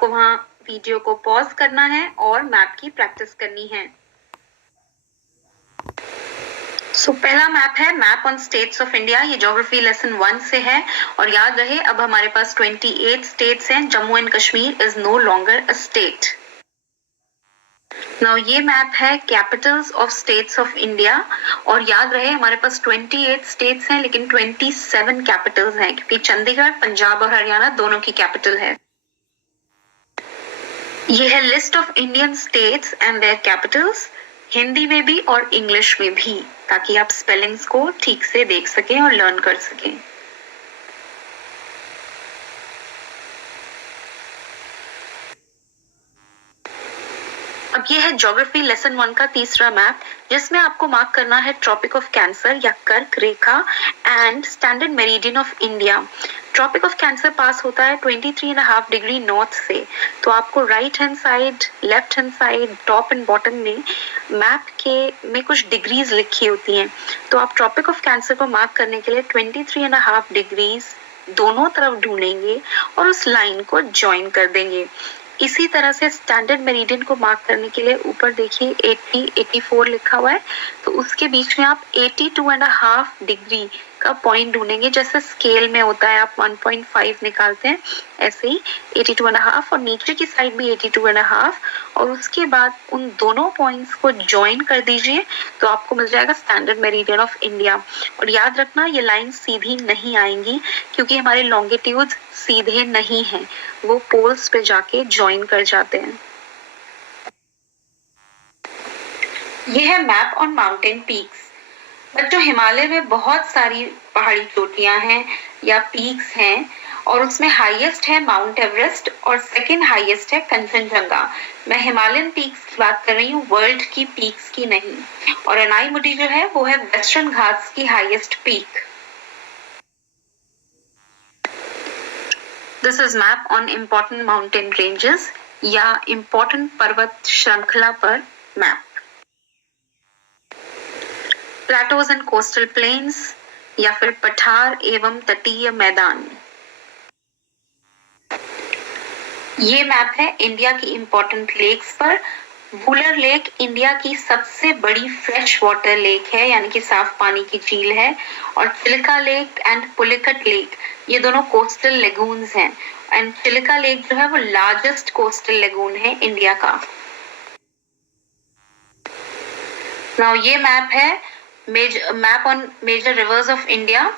आपको वहां वीडियो को पॉज करना है और मैप की प्रैक्टिस करनी है। पहला मैप है map on states of India. ये ज्योग्राफी लेसन 1 से है और याद रहे अब हमारे पास 28 स्टेट्स हैं। Jammu and Kashmir is no longer a state. Now ये मैप है capitals of states of India और याद रहे हमारे पास 28 स्टेट्स हैं लेकिन 27 कैपिटल्स हैं क्योंकि चंडीगढ़, पंजाब और हरियाणा दोनों की कैपिटल है। ये है list of Indian states and there Capitals, Hindi में भी और इंग्लिश में भी, ताकि आप स्पेलिंग्स को ठीक से देख सकें और लर्न कर सकें। अब ये है ज्योग्राफी लेसन 1 का तीसरा मैप जिसमें आपको मार्क करना है ट्रॉपिक ऑफ कैंसर या कर्क रेखा and standard meridian of India. Tropic of cancer pass होता है 23.5 डिग्री नॉर्थ से, तो आपको right hand side, left hand side, top and bottom में मैप के में कुछ डिग्रीज लिखी होती हैं। तो आप ट्रॉपिक ऑफ कैंसर को मार्क करने के लिए 23.5 डिग्रीज दोनों तरफ ढूंढेंगे और उस लाइन को ज्वाइन कर देंगे। इसी तरह से स्टैंडर्ड मेरिडियन को मार्क करने के लिए ऊपर देखिए 80, 84 लिखा हुआ है, तो उसके बीच में आप 82.5 डिग्री का पॉइंट ढूंढेंगे। जैसे स्केल में होता है आप 1.5 निकालते हैं, ऐसे ही 82.5 और नीचे की साइड भी 82.5 और उसके बाद उन दोनों पॉइंट्स को ज्वाइन कर दीजिए तो आपको मिल जाएगा स्टैंडर्ड मेरिडियन ऑफ इंडिया। और याद रखना ये लाइन सीधी नहीं आएंगी क्योंकि हमारे लॉन्गिट्यूड्स सीधे नहीं हैं, वो पोल्स पे जाके ज्वाइन कर जाते हैं। ये है मैप ऑन माउंटेन पीक्स। बच्चों हिमालय में बहुत सारी पहाड़ी चोटियां हैं या पीक्स हैं और उसमें हाईएस्ट है माउंट एवरेस्ट और सेकंड हाईएस्ट है कंचनजंगा। मैं हिमालयन पीक्स की बात कर रही हूँ, वर्ल्ड की पीक्स की नहीं। और अनाईमुडी जो है वो है वेस्टर्न घाट्स की highest peak. This is map on important mountain ranges या इम्पोर्टेंट पर्वत श्रृंखला पर map. Plato's and coastal planes या फिर पठार एवं तटीय मैदान। ये मैप है इंडिया की इंपॉर्टेंट लेक्स पर। वुलर लेक इंडिया की सबसे बड़ी फ्रेश वाटर लेक है, यानी कि साफ पानी की झील है। और Chilka lake and Pulicat lake ये दोनों कोस्टल लेगून्स हैं एंड चिल्का लेक जो है वो लार्जेस्ट कोस्टल लेगून है इंडिया का। नाउ ये मैप है map on major rivers of India.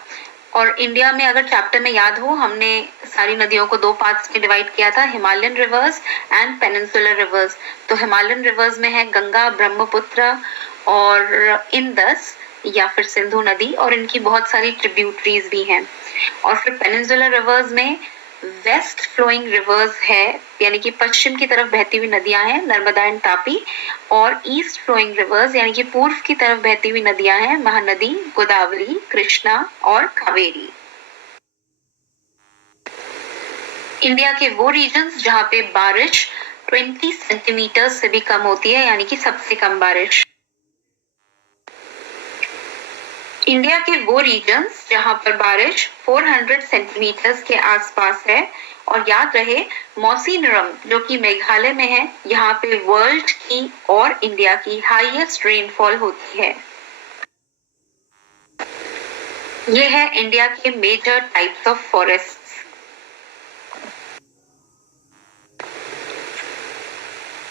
और इंडिया में अगर चैप्टर में याद हो हमने सारी नदियों को 2 पार्ट्स में डिवाइड किया था, Himalayan reverse and peninsular reverse. तो हिमालयन रिवर्स में है गंगा, ब्रह्मपुत्र और इंदस या फिर सिंधु नदी और इनकी बहुत सारी ट्रिब्यूटरीज भी हैं। और फिर पेनिनसुलर रिवर्स में वेस्ट फ्लोइंग रिवर्स है, यानी कि पश्चिम की तरफ बहती हुई नदियां हैं, नर्मदा एंड तापी। और ईस्ट फ्लोइंग रिवर्स यानी कि पूर्व की तरफ बहती हुई नदियां हैं, महानदी, गोदावरी, कृष्णा और कावेरी। इंडिया के वो रीजन्स जहां पे बारिश 20 सेंटीमीटर से भी कम होती है, यानी कि सबसे कम बारिश। इंडिया के वो रीजन्स जहां पर बारिश 400 सेंटीमीटर के आसपास है। और याद रहे मौसीनरम जो कि मेघालय में है, यहाँ पे वर्ल्ड की और इंडिया की हाईएस्ट रेनफॉल होती है। ये है इंडिया के major types of forests.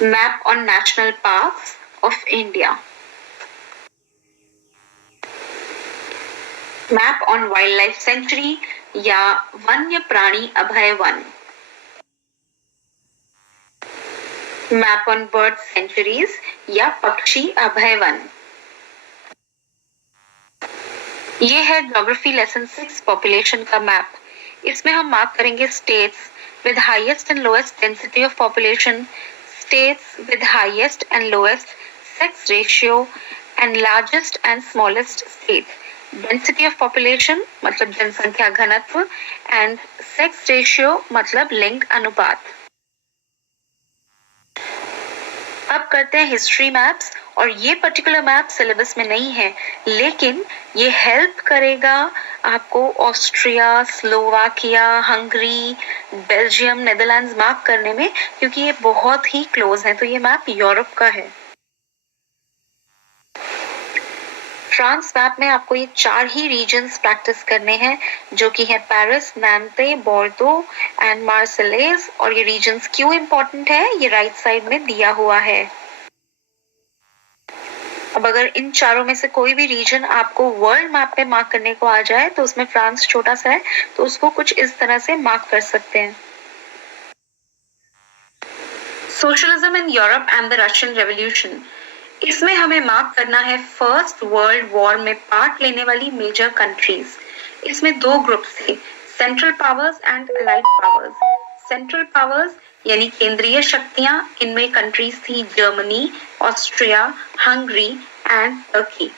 Map on national parks of India. Map on wild life sanctuary या वन्य प्राणी अभय वन। मैप ऑन बर्ड सेंचुरीज या पक्षी अभय वन। ये है ज्योग्राफी लेसन 6 पॉपुलेशन का मैप। इसमें हम मार्क करेंगे states with highest and lowest density of population, states with highest and lowest sex ratio and largest and smallest state. Density of population मतलब जनसंख्या घनत्व एंड सेक्स रेशियो मतलब लिंग अनुपात। अब करते हैं हिस्ट्री मैप्स, और ये पर्टिकुलर मैप सिलेबस में नहीं है, लेकिन ये हेल्प करेगा आपको Austria, Slovakia, Hungary, Belgium, Netherlands map करने में, क्योंकि ये बहुत ही क्लोज है। तो ये मैप यूरोप का है। फ्रांस मैप में आपको ये 4 ही रीजन्स प्रैक्टिस करने हैं, जो कि है पेरिस, नैंते, बोर्दो एंड मार्सेलेज। और ये रीजन्स क्यों इंपॉर्टेंट है, ये राइट साइड में दिया हुआ है। अब अगर इन चारों में से कोई भी रीजन आपको वर्ल्ड मैप पे मार्क करने को आ जाए, तो उसमें फ्रांस छोटा सा है, तो उसको कुछ इस तरह से मार्क कर सकते हैं। Socialism in Europe and the Russian revolution, इसमें हमें मार्क करना है फर्स्ट वर्ल्ड वॉर में पार्ट लेने वाली मेजर कंट्रीज। इसमें 2 ग्रुप्स थे, central powers and allied powers. Central powers यानी केंद्रीय शक्तियां, इनमें कंट्रीज थी Germany, Austria, Hungary and Turkey.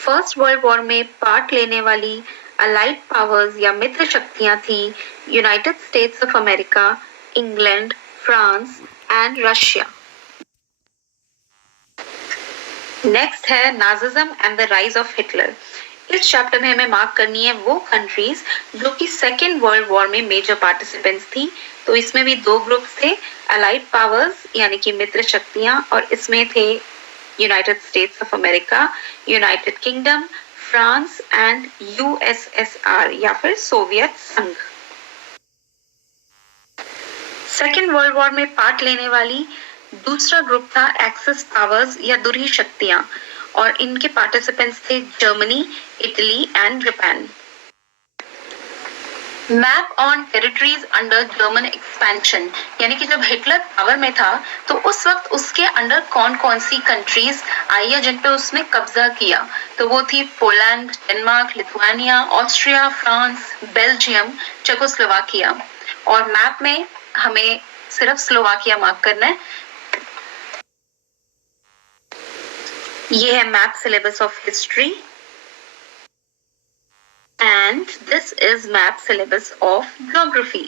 First world war में पार्ट लेने वाली अलाइड पावर्स या मित्र शक्तियां थी United states of America, England, France and Russia. Next है Nazism and the rise of Hitler. इस चैप्टर में हमें मार्क करनी है वो कंट्रीज जो कि सेकेंड वर्ल्ड वॉर में मेजर पार्टिसिपेंट्स थी। तो इसमें भी 2 ग्रुप्स थे, अलाइड पावर्स यानी कि मित्र शक्तियां, और इसमें थे United states of America, United kingdom, France and USSR या फिर सोवियत संघ। सेकेंड वर्ल्ड वॉर में पार्ट लेने वाली दूसरा ग्रुप था एक्सिस पावर्स या दुरी शक्तियां, और इनके पार्टिसिपेंट्स थे Germany, Italy and Japan. Map on territories under German expansion, यानी कि जब हिटलर पावर में था तो उस वक्त उसके अंडर कौन कौन सी कंट्रीज आई है जिन पे उसने कब्जा किया। तो वो थी Poland, Denmark, Lithuania, Austria, France, Belgium, Czechoslovakia. और मैप में हमें सिर्फ स्लोवाकिया मार्क करना है। ये है map syllabus of history and this is map syllabus of geography.